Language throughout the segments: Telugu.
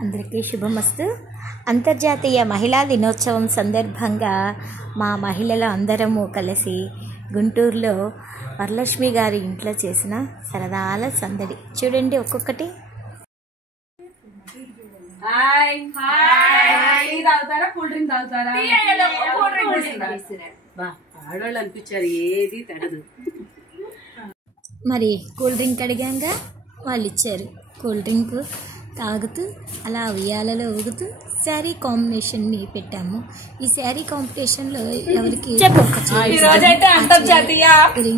అందరికీ శుభమస్తు. అంతర్జాతీయ మహిళా దినోత్సవం సందర్భంగా మా మహిళలు అందరము కలిసి గుంటూరులో వరలక్ష్మి గారి ఇంట్లో చేసిన సరదాల సందడి చూడండి. ఒక్కొక్కటి ఆడవాళ్ళు అనిపించారు ఏది తడదు. మరి కూల్ డ్రింక్ అడిగాక వాళ్ళు ఇచ్చారు. కూల్ డ్రింక్ తాగుతూ అలా ఉయ్యాలలో ఊగుతూ శారీ కాంబినేషన్ని పెట్టాము. ఈ శారీ కాంపిటీషన్లో ఎవరికి ఈరోజైతే అంతర్జాతీయ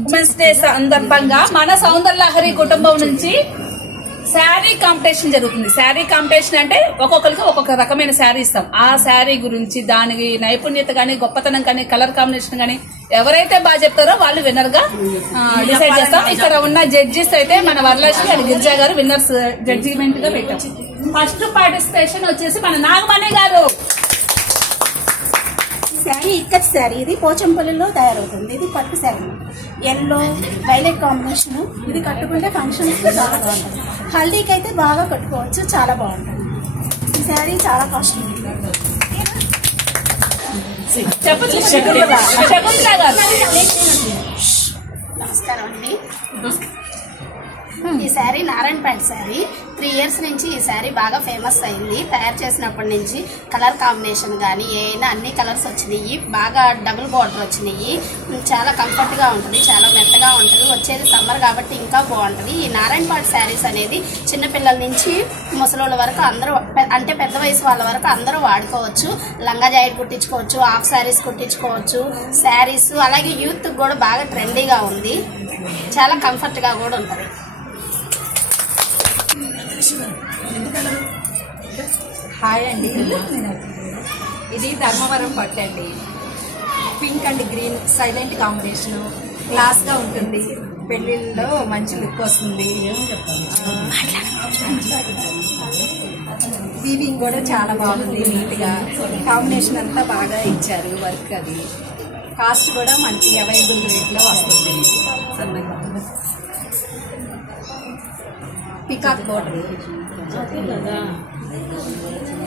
ఉమెన్స్ డే సందర్భంగా మన సౌందర్యలహరి కుటుంబం నుంచి శారీ కాంపిటీషన్ జరుగుతుంది. శారీ కాంపిటీషన్ అంటే ఒక్కొక్కరికి ఒక్కొక్క రకమైన శారీ ఇస్తాం. ఆ శారీ గురించి దానికి నైపుణ్యత కానీ గొప్పతనం కానీ కలర్ కాంబినేషన్ కానీ ఎవరైతే బాగా చెప్తారో వాళ్ళు విన్నర్ గా డిసైడ్ చేస్తాం. ఇక్కడ ఉన్న జడ్జిస్ అయితే మన వరలక్ష్మి అండ్ గిరిజా గారు విన్నర్స్ జడ్జిమెంట్ గా పెట్టాం. ఫస్ట్ పార్టిసిపేషన్ వచ్చేసి మన నాగమణి గారు. శారీ ఇక్కత్ శారీ, ఇది పోచంపల్లిలో తయారవుతుంది. ఇది పట్టు శారీ, ఎల్లో వైలెట్ కాంబినేషన్. ఇది కట్టుకుంటే ఫంక్షన్స్ చాలా బాగుంటుంది. హల్దీకి అయితే బాగా కట్టుకోవచ్చు, చాలా బాగుంటుంది. ఈ శారీ చాలా కాస్ట్లీ. నమస్కారం అండి. ఈ శారీ నారాయణపేట శారీ. 3 years నుంచి ఈ శారీ బాగా ఫేమస్ అయింది. తయారు చేసినప్పటి నుంచి కలర్ కాంబినేషన్ కానీ ఏమైనా అన్ని కలర్స్ వచ్చినాయి. బాగా డబుల్ బార్డర్ వచ్చినాయి. చాలా కంఫర్ట్ గా ఉంటుంది, చాలా మెత్తగా ఉంటుంది. వచ్చేది సమ్మర్ కాబట్టి ఇంకా బాగుంటుంది. ఈ నారాయణపేట శారీస్ అనేది చిన్నపిల్లల నుంచి ముసలోళ్ళ వరకు అందరూ, అంటే పెద్ద వయసు వాళ్ళ వరకు అందరూ వాడుకోవచ్చు. లంగా జాకెట్ కుట్టించుకోవచ్చు, హాఫ్ శారీస్ కుట్టించుకోవచ్చు, శారీస్. అలాగే యూత్ కూడా బాగా ట్రెండీగా ఉంది, చాలా కంఫర్ట్ గా కూడా ఉంటుంది. హాయ్ అండి, ఇది ధర్మవరం పట్టు అండి. Pink and green silent combination, class గా ఉంటుంది. పెళ్లిళ్ళలో మంచి లుక్ వస్తుంది. వీవింగ్ కూడా చాలా బాగుంది, నీట్ గా కాంబినేషన్ అంతా బాగా ఇచ్చారు. వర్క్ అది కాస్ట్ కూడా మనకి అవైలబుల్ రేట్ లో వస్తుంది. పికాక్ బోర్డర్,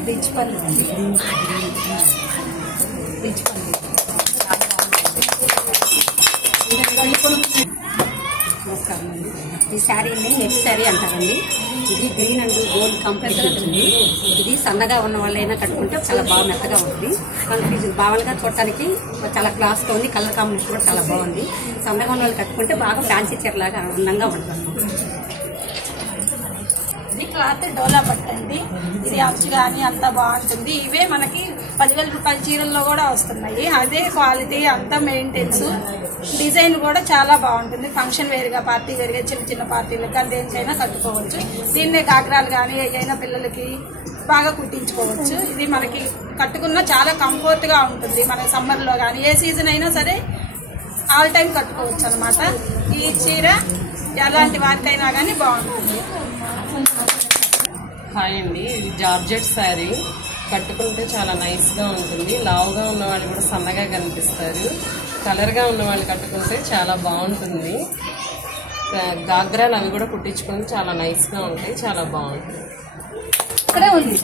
రిచ్ పళ్ళు, రిచ్ పళ్ళు. ఈ శారీని నెట్ శారీ అంటారండి. ఇది గ్రీన్ అండ్ గోల్డ్ కాంబినేషన్ ఉంటుంది. ఇది సన్నగా ఉన్న వాళ్ళైనా కట్టుకుంటే చాలా బాగా మెత్తగా ఉంటుంది. కన్ఫ్యూజన్ బావలుగా చూడటానికి చాలా క్లాస్ గా ఉంది. కలర్ కాంబినేషన్ కూడా చాలా బాగుంది. సన్నగా ఉన్న వాళ్ళు కట్టుకుంటే బాగా ఫ్యాన్సీ చీరలాగా అందంగా ఉంటుంది. ఇది క్లాత్ డోలా పట్టండి. ఇది అంచు కానీ అంతా బాగుంటుంది. ఇవే మనకి 10,000 రూపాయల చీరల్లో కూడా వస్తున్నాయి. అదే క్వాలిటీ, అంతా మెయింటెన్స్, డిజైన్ కూడా చాలా బాగుంటుంది. ఫంక్షన్ వేరుగా, పార్టీ వేరుగా, చిన్న చిన్న పార్టీలకు కానీ దేనికైనా కట్టుకోవచ్చు. దీన్నే కాకరాలు కానీ ఏదైనా పిల్లలకి బాగా కుట్టించుకోవచ్చు. ఇది మనకి కట్టుకున్న చాలా కంఫర్ట్ గా ఉంటుంది. మన సమ్మర్ లో కానీ ఏ సీజన్ అయినా సరే ఆల్ టైం కట్టుకోవచ్చు అనమాట. ఈ చీర ఎలాంటి వారికైనా కానీ బాగుంటుంది. హాయ్ అండి, ఇది జార్జెట్ శారీ. కట్టుకుంటే చాలా నైస్ గా ఉంటుంది. లావుగా ఉన్న వాళ్ళు కూడా సన్నగా కనిపిస్తారు. కలర్ గా ఉన్న వాళ్ళు కట్టుకుంటే చాలా బాగుంటుంది. గాగ్రాలు అవి కూడా కుట్టించుకుంటే చాలా నైస్ గా ఉంటాయి, చాలా బాగుంటుంది. ఇక్కడే ఉంది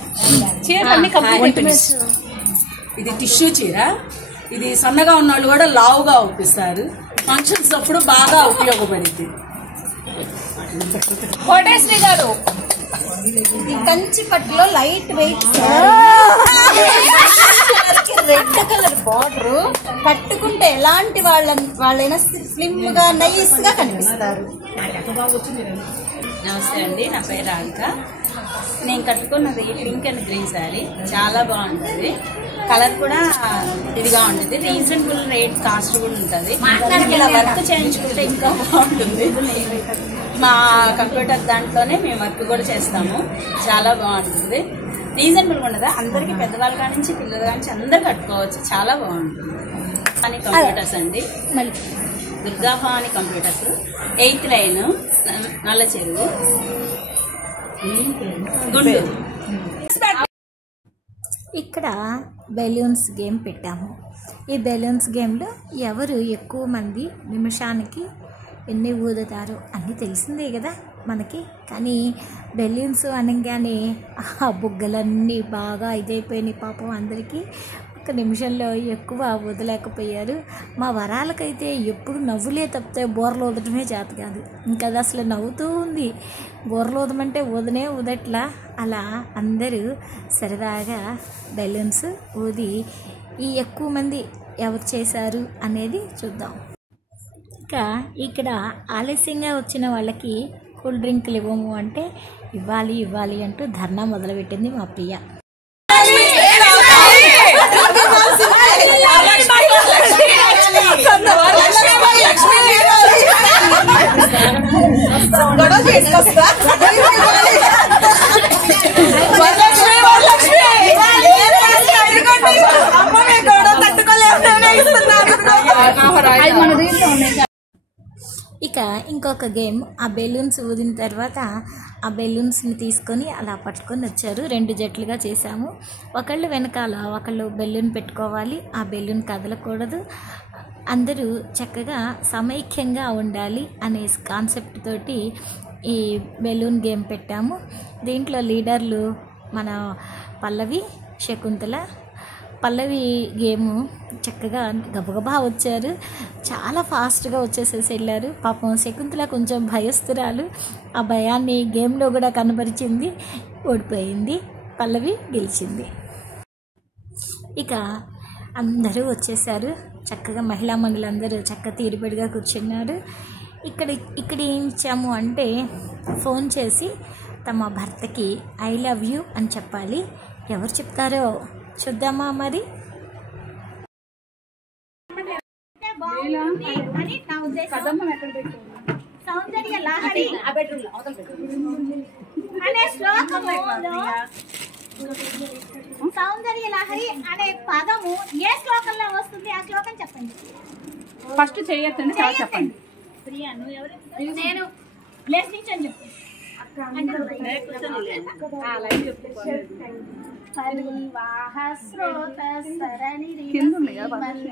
చీర అన్ని కప్పుకుంటుంది. ఇది టిష్యూ చీర. ఇది సన్నగా ఉన్న వాళ్ళు కూడా లావుగా ఒప్పిస్తారు. ఫంక్షన్స్ అప్పుడు బాగా ఉపయోగపడింది. కోటేశ్వరి గారు, ఈ కంచి పట్టులో light weight red colour border కట్టుకుంటే ఎలాంటి వాళ్ళైనా స్లిమ్ గా నైస్ గా కనిపిస్తారు. నమస్తే అండి, నా పేరు రాధిక. నేను కట్టుకున్నది పింక్ అండ్ గ్రీన్ శారీ. చాలా బాగుంటుంది. కలర్ కూడా ఇదిగా ఉంటుంది. రీజనబుల్ రేట్, కాస్ట్ కూడా ఉంటుంది. ఇలా వర్క్ చేయించుకుంటే ఇంకా బాగుంటుంది. మా కంప్యూటర్ దాంట్లోనే మేము వర్క్ కూడా చేస్తాము. చాలా బాగుంటుంది. రీజనబుల్ గా ఉండదు. అందరికి పెద్దవాళ్ళ కాడి నుంచి పిల్లల కాడి నుంచి అందరు కట్టుకోవచ్చు. చాలా బాగుంటుంది. అని కంప్యూటర్స్ అండి, దుర్గాభవాని కంప్యూటర్స్, 8th లైన్, నల్ల చెరువు, గుంటూరు. ఇక్కడ బెలూన్స్ గేమ్ పెట్టాము. ఈ బెలూన్స్ గేమ్లో ఎవరు ఎక్కువ మంది నిమిషానికి ఎన్ని ఊదుతారో అన్నీ తెలిసిందే కదా. మనకి. కానీ బెలూన్స్ అనగానే ఆ బుగ్గలన్నీ బాగా ఇదైపోయినాయి పాపం అందరికీ. ఒక్క నిమిషంలో ఎక్కువ వదలేకపోయారు. మా వరాలకైతే ఎప్పుడు నవ్వులే తప్పితే బోర్లు ఊదటమే చేత కాదు. ఇంకా అది అసలు నవ్వుతూ ఉంది. బోర్లు ఊదమంటే ఊదనే ఊదట్లా. అలా అందరూ సరదాగా బెలూన్స్ ఊది ఈ ఎక్కువ మంది ఎవరు చేశారు అనేది చూద్దాం. ఇంకా ఇక్కడ ఆలస్యంగా వచ్చిన వాళ్ళకి కూల్ డ్రింకులు ఇవ్వము అంటే ఇవ్వాలి అంటూ ధర్నా మొదలుపెట్టింది మా ప్రియ. ఇక ఇంకొక గేమ్, ఆ బెలూన్స్ ఊదిన తర్వాత ఆ బెలూన్స్ని తీసుకొని అలా పట్టుకొని వచ్చారు. 2 జట్లుగా చేశాము. ఒకళ్ళు వెనకాల ఒకళ్ళు బెలూన్ పెట్టుకోవాలి, ఆ బెలూన్ కదలకూడదు, అందరూ చక్కగా సమైక్యంగా ఉండాలి అనే కాన్సెప్ట్ తోటి ఈ బెలూన్ గేమ్ పెట్టాము. దీంట్లో లీడర్లు మన పల్లవి, శకుంతల. పల్లవి గేము చక్కగా గబగబా వచ్చారు, చాలా ఫాస్ట్గా వచ్చేసేసి వెళ్ళారు. పాపం శకుంతల కొంచెం భయస్తురాలు, ఆ భయాన్ని గేమ్లో కూడా కనబరిచింది, ఓడిపోయింది. పల్లవి గెలిచింది. ఇక అందరూ వచ్చేసారు, చక్కగా మహిళా మండలందరూ చక్కగా తీరుబడిగా కూర్చున్నారు. ఇక్కడ ఏం ఇచ్చాము అంటే ఫోన్ చేసి తమ భర్తకి ఐ లవ్ యూ అని చెప్పాలి. ఎవరు చెప్తారో చూద్దామా మరి. సౌందర్య లహరి అనే శ్లోకంలో సౌందర్య లహరి అనే పదము ఏ శ్లోకంలో వస్తుంది? ఆ శ్లోకం చెప్పండి. ఫస్ట్ చేయొచ్చండి, చాలా చెప్పండి. ప్రియా నువ్వు ఎవరు? నేను ప్లేస్ నుంచి అని చెప్పు. పరివాహ శ్రోత సరణి సరణి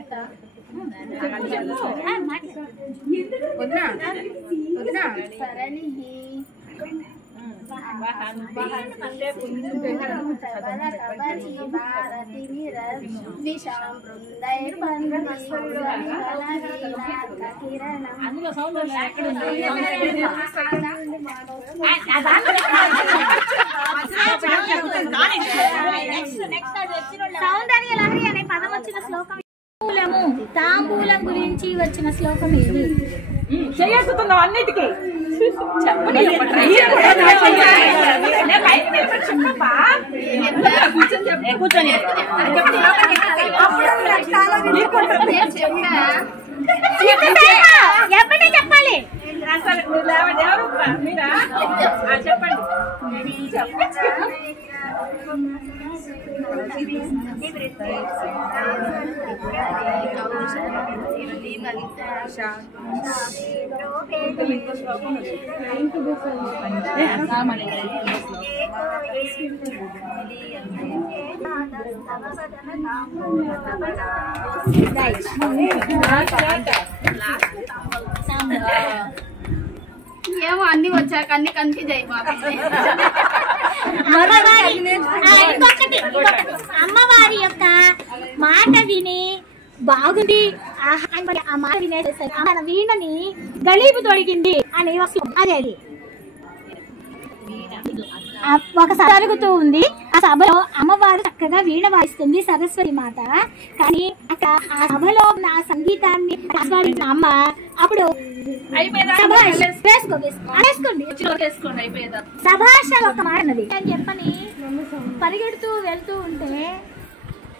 సౌందర్య లహరి అనే పదం వచ్చిన శ్లోకం తాంబూలం గురించి వచ్చిన శ్లోకం ఇది. చేయొచ్చుతున్నాం అన్నిటికీ కూర్చొని ఎప్పటి చెప్పాలి చెప్పండి. ఏమో అన్ని వచ్చాక అన్ని కన్ఫ్యూజ్ అయిపోతుంది. అమ్మవారి యొక్క మాట విని బాగుంది, ఆ మాట వినేసేసరి మన వీణని గలీబు తొడిగింది అని అదేది ఒక సభ జరుగుతూ ఉంది. ఆ సభలో అమ్మవారు చక్కగా వీణ వాయిస్తుంది, సరస్వతి మాత. కానీ ఆ సభలో నా సంగీతాన్ని ఆస్వాదించిన అమ్మ అప్పుడు సభాష ఒక మాట అన్నది అని చెప్పని పరిగెడుతూ వెళ్తూ ఉంటే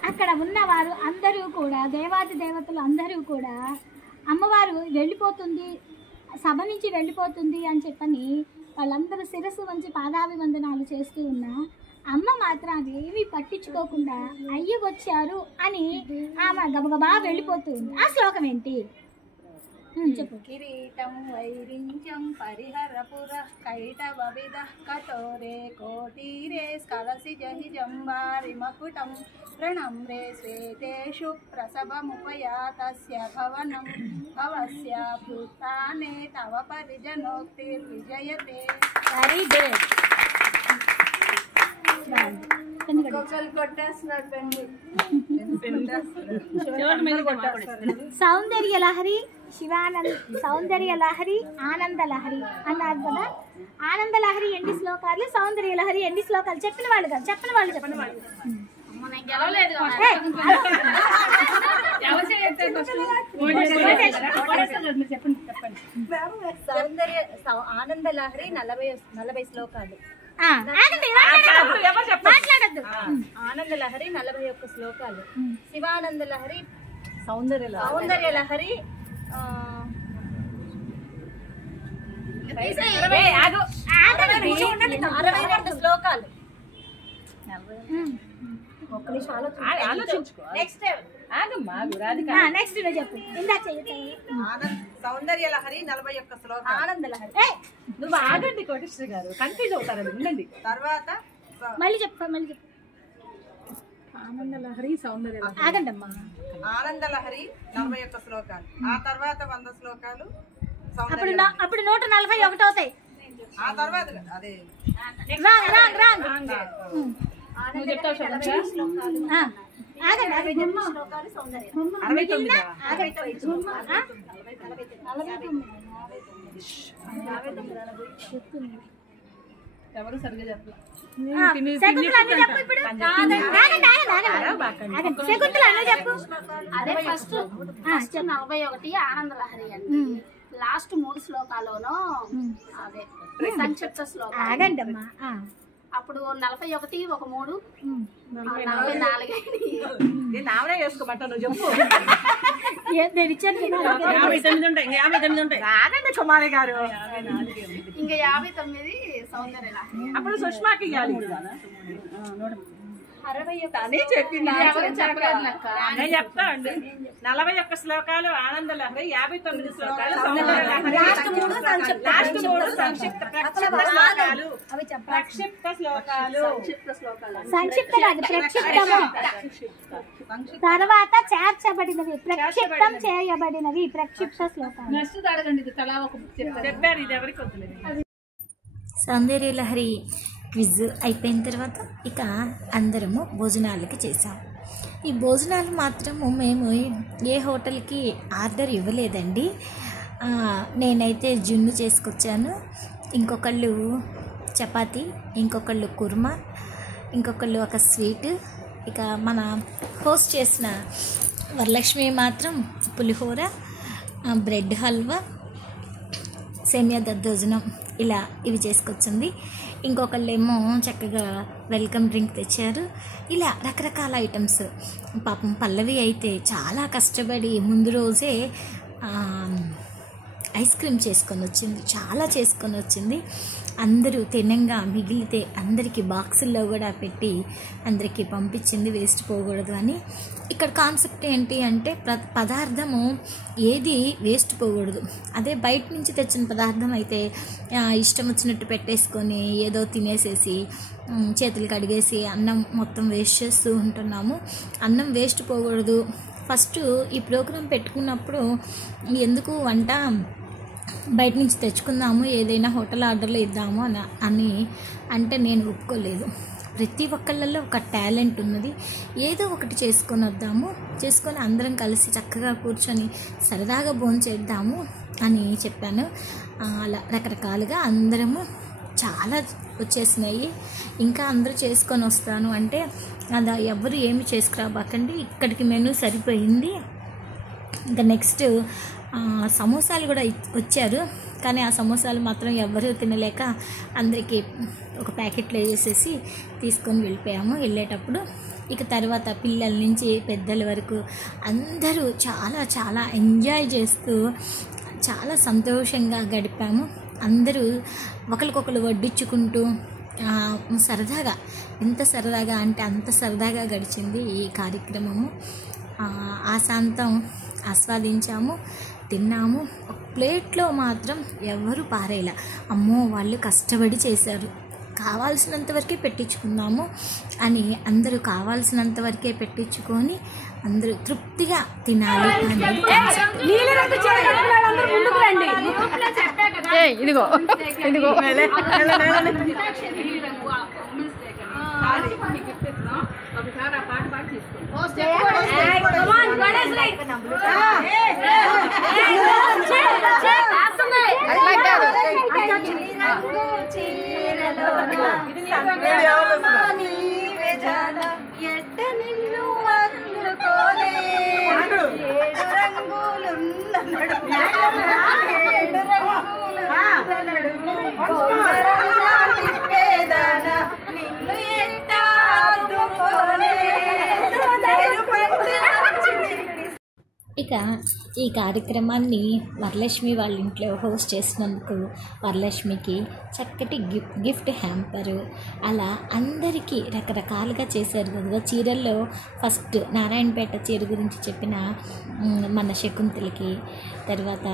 అక్కడ ఉన్నవారు అందరూ కూడా దేవాది దేవతలు అందరూ కూడా అమ్మవారు వెళ్ళిపోతుంది, సభ నుంచి వెళ్ళిపోతుంది అని చెప్పని వాళ్ళందరూ శిరస్సు వంచి పాదాభివందనాలు చేస్తూ ఉన్నా అమ్మ మాత్రం అది ఏమీ పట్టించుకోకుండా అయ్యి వచ్చారు అని ఆమె గబగబా వెళ్ళిపోతుంది. ఆ శ్లోకం ఏంటి చెప్పు. కిరీటం వైరించం పరిహరపుర కైటవ విద కఠోరే కోటీరే తుల్యే స్కలసి జహి జంబారి మకుటం ప్రణమ్రే శ్వేతేషు ప్రసభముపయాతస్య భవనం భవస్య భూతానే తవ పరిజనోక్తిర్విజయతే. Very good. సౌందర్య లహరి, సౌందర్య లహరి, ఆనంద లహరి అన్నారు కదా. ఆనంద లహరి ఎన్ని శ్లోకాలు, సౌందర్య లహరి ఎన్ని శ్లోకాలు చెప్పిన వాళ్ళు కాదు, చెప్పిన వాళ్ళు చెప్పండి. సౌందర్య ఆనంద లహరి 40 శ్లోకాలు. మాట్లాడద్దు. ఆనంద లహరి 41 శ్లోకాలు. శివానంద లహరి సౌందర్య లహరి 62 శ్లోకాలు. నెక్స్ట్ చెప్పు. ఇందాక సౌందర్య లహరి 41 శ్లోకాలు. ఆనంద లహరి నువ్వు ఆగండి కోటేశ్వరి గారు, కన్ఫ్యూజ్ అవుతారు. ఉండండి. తర్వాత మళ్ళీ చెప్పు. ఆనంద లహరి, సౌందర్య లహరి. ఆగండమ్మా. ఆనంద లహరి 41 శ్లోకాలు. ఆ తర్వాత 100 శ్లోకాలు. అప్పుడు 141 అవుతాయి. ఆ తర్వాత అదే రాంగ్. నువ్వు చెప్తావు ఆగండి. 69. ఎవరు సరిగ్గా చెప్పలేదు. శకుంతల చెప్పు ఇప్పుడు. శకుంతల చెప్పు. అదే ఫస్ట్ 41 ఆనంద లహరి అండి. లాస్ట్ 3 శ్లోకాల్లోనూ అదే సంక్షిప్త శ్లోకాలు. ఆగండమ్మా. అప్పుడు 41 ఒక 3 44 నామనే చేసుకోమంటా, నువ్వు చెప్పు. నేను ఇచ్చాను. 59 ఉంటాయి. ఆగండి కుమారి గారు. ఇంకా 59 సౌందర్య లహరి. అప్పుడు సుష్మాకి ఇవ్వాలి. 61 చెప్పింది. నేను చెప్తా అండి. 41 శ్లోకాలు ఆనంద లహరి, 59 శ్లోకాలు లాస్ట్ 3 సంక్షిప్త శ్లోకాలు. ప్రక్షిప్త శ్లోకాలు. సంక్షిప్త కాదు, ప్రక్షిప్తము. తర్వాత చేర్చబడినవి, ప్రక్షిప్తం చేయబడినవి ప్రక్షిప్త శ్లోకాలు. నెక్స్ట్ అడగండి. ఇది తలా ఒక చెప్పారు. ఇది ఎవరికి వద్దులేదు. సౌందర్య లహరి క్విజ్ అయిపోయిన తర్వాత ఇక అందరము భోజనాలకి చేసాం. ఈ భోజనాలు మాత్రము మేము ఏ హోటల్కి ఆర్డర్ ఇవ్వలేదండి. నేనైతే జున్ను చేసుకొచ్చాను, ఇంకొకళ్ళు చపాతీ, ఇంకొకళ్ళు కుర్మా, ఇంకొకళ్ళు ఒక స్వీట్. ఇక మన హోస్ట్ చేసిన వరలక్ష్మి మాత్రం పులిహోర, బ్రెడ్ హల్వా, సేమియా దద్దోజనం ఇలా ఇవి చేసుకొచ్చింది. ఇంకొకళ్ళేమో చక్కగా వెల్కమ్ డ్రింక్ తెచ్చారు. ఇలా రకరకాల ఐటమ్స్. పాపం పల్లవి అయితే చాలా కష్టపడి ముందు రోజే ఐస్ క్రీమ్ చేసుకొని వచ్చింది, చాలా చేసుకొని వచ్చింది. అందరూ తినంగా మిగిలితే అందరికీ బాక్సుల్లో కూడా పెట్టి అందరికీ పంపించింది, వేస్ట్ పోకూడదు అని. ఇక్కడ కాన్సెప్ట్ ఏంటి అంటే పదార్థము ఏది వేస్ట్ పోకూడదు. అదే బయట నుంచి తెచ్చిన పదార్థం అయితే ఇష్టం వచ్చినట్టు పెట్టేసుకొని ఏదో తినేసేసి చేతులు కడిగేసి అన్నం మొత్తం వేస్ట్ చేస్తూ ఉంటున్నాము. అన్నం వేస్ట్ పోకూడదు. ఫస్ట్ ఈ ప్రోగ్రాం పెట్టుకున్నప్పుడు ఎందుకు వంట బయట నుంచి తెచ్చుకుందాము, ఏదైనా హోటల్ ఆర్డర్లో ఇద్దాము అని అంటే నేను ఒప్పుకోలేదు. ప్రతి ఒక్కళ్ళల్లో ఒక టాలెంట్ ఉన్నది, ఏదో ఒకటి చేసుకొని వద్దాము, చేసుకొని అందరం కలిసి చక్కగా కూర్చొని సరదాగా భోంచేద్దాము అని చెప్పాను. అలా రకరకాలుగా అందరము చాలా వచ్చేసినాయి. ఇంకా అందరూ చేసుకొని వస్తాను అంటే అలా ఎవరు ఏమి చేసుకురాబాకండి, ఇక్కడికి మెనూ సరిపోయింది. ఇంకా నెక్స్ట్ సమోసాలు కూడా వచ్చారు, కానీ ఆ సమోసాలు మాత్రం ఎవరూ తినలేక అందరికీ ఒక ప్యాకెట్లో వేసేసి తీసుకొని వెళ్ళిపోయాము వెళ్ళేటప్పుడు. ఇక తర్వాత పిల్లల నుంచి పెద్దల వరకు అందరూ చాలా చాలా ఎంజాయ్ చేస్తూ చాలా సంతోషంగా గడిపాము. అందరూ ఒకరికొకరు వడ్డించుకుంటూ సరదాగా, ఎంత సరదాగా అంటే అంత సరదాగా గడిచింది ఈ కార్యక్రమము. ఆశాంతం ఆస్వాదించాము, తిన్నాము. ఒక ప్లేట్లో మాత్రం ఎవరు పారేలా, అమ్మో వాళ్ళు కష్టపడి చేశారు, కావాల్సినంత వరకే పెట్టించుకుందాము అని అందరూ కావాల్సినంత వరకే పెట్టించుకొని అందరూ తృప్తిగా తినాలి అనేది కాన్సెప్ట్. ఇదిగో ఇదిగో ఒకసారి ఆ పాట పాడి ఇక ఈ కార్యక్రమాన్ని వరలక్ష్మి వాళ్ళ ఇంట్లో హోస్ట్ చేసినందుకు వరలక్ష్మికి చక్కటి గిఫ్ట్ హ్యాంపరు అలా అందరికీ రకరకాలుగా చేశారు కదా. చీరల్లో ఫస్ట్ నారాయణపేట చీర గురించి చెప్పిన మన శకుంతలకి, తర్వాత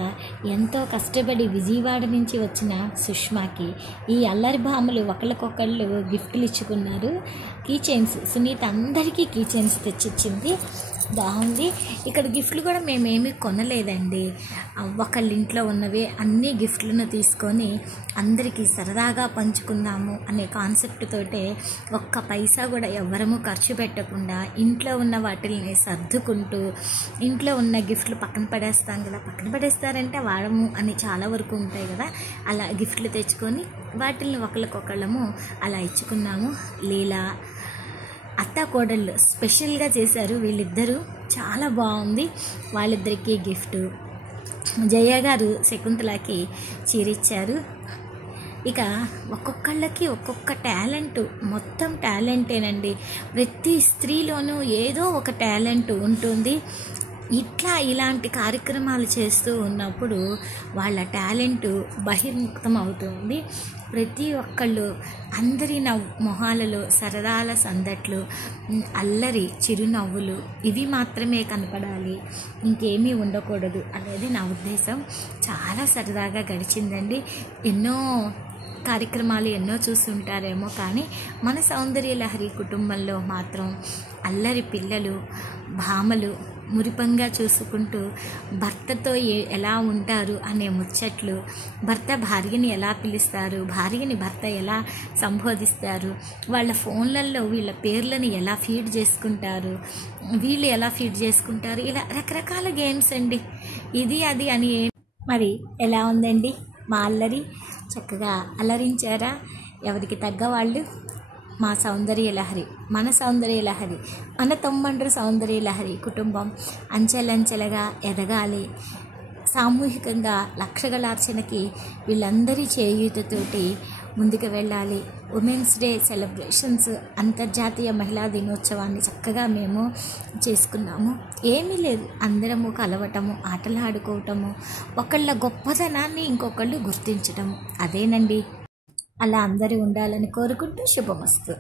ఎంతో కష్టపడి విజయవాడ నుంచి వచ్చిన సుష్మాకి, ఈ అల్లరి భామలు ఒకళ్ళకొకళ్ళు గిఫ్ట్లు ఇచ్చుకున్నారు. కీ చైన్స్ సునీత అందరికీ కీ చైన్స్ తెచ్చిచ్చింది, బాగుంది. ఇక్కడ గిఫ్ట్లు కూడా మేమేమీ కొనలేదండి, ఒకళ్ళ ఇంట్లో ఉన్నవి అన్ని గిఫ్ట్లను తీసుకొని అందరికీ సరదాగా పంచుకుందాము అనే కాన్సెప్ట్ తోటే ఒక్క పైసా కూడా ఎవ్వరము ఖర్చు పెట్టకుండా ఇంట్లో ఉన్న వాటిల్ని సర్దుకుంటూ, ఇంట్లో ఉన్న గిఫ్ట్లు పక్కన పడేస్తాం కదా, పక్కన పడేస్తారంటే వాడము అని చాలా వరకు ఉంటాయి కదా, అలా గిఫ్ట్లు తెచ్చుకొని వాటిల్ని ఒకళ్ళకొకళ్ళము అలా ఇచ్చుకున్నాము. లీలా అత్త కోడళ్ళు స్పెషల్గా చేశారు వీళ్ళిద్దరూ, చాలా బాగుంది. వాళ్ళిద్దరికీ గిఫ్ట్. జయ గారు శకుంతలకి చీరిచ్చారు. ఇక ఒక్కొక్కళ్ళకి ఒక్కొక్క టాలెంట్, మొత్తం టాలెంటేనండి. ప్రతి స్త్రీలోనూ ఏదో ఒక టాలెంట్ ఉంటుంది. ఇలాంటి కార్యక్రమాలు చేస్తూ ఉన్నప్పుడు వాళ్ళ టాలెంట్ బహిర్ముక్తం అవుతుంది. ప్రతి ఒక్కళ్ళు అందరి మొహాలలో సరదాల సందట్లు, అల్లరి చిరునవ్వులు ఇవి మాత్రమే కనపడాలి, ఇంకేమీ ఉండకూడదు అనేది నా ఉద్దేశం. చాలా సరదాగా గడిచిందండి. ఎన్నో కార్యక్రమాలు ఎన్నో చూస్తుంటారేమో, కానీ మన సౌందర్య లహరి కుటుంబంలో మాత్రం అల్లరి పిల్లలు, భామలు మురిపంగా చూసుకుంటూ భర్తతో ఎలా ఉంటారు అనే ముచ్చట్లు, భర్త భార్యని ఎలా పిలుస్తారు, భార్యని భర్త ఎలా సంబోధిస్తారు, వాళ్ళ ఫోన్లలో వీళ్ళ పేర్లను ఎలా ఫీడ్ చేసుకుంటారు, వీళ్ళు ఎలా ఫీడ్ చేసుకుంటారు, ఇలా రకరకాల గేమ్స్ అండి. ఇది అది అని మరి ఎలా ఉందండి మా అల్లరి? చక్కగా అలరించారా? ఎవరికి తగ్గ వాళ్ళు మా సౌందర్య లహరి, మన సౌందర్య లహరి, మన తొమ్మండ్రు సౌందర్య లహరి కుటుంబం అంచెలంచెలుగా ఎదగాలి. సామూహికంగా లక్షగలార్చనకి వీళ్ళందరి చేయూతతోటి ముందుకు వెళ్ళాలి. ఉమెన్స్ డే సెలబ్రేషన్స్, అంతర్జాతీయ మహిళా దినోత్సవాన్ని చక్కగా మేము చేసుకున్నాము. ఏమీ లేదు, అందరము కలవటము, ఆటలాడుకోవటము, ఒకళ్ళ గొప్పతనాన్ని ఇంకొకళ్ళు గుర్తించటము, అదేనండి. అలా అందరూ ఉండాలని కోరుకుంటూ శుభమస్తు.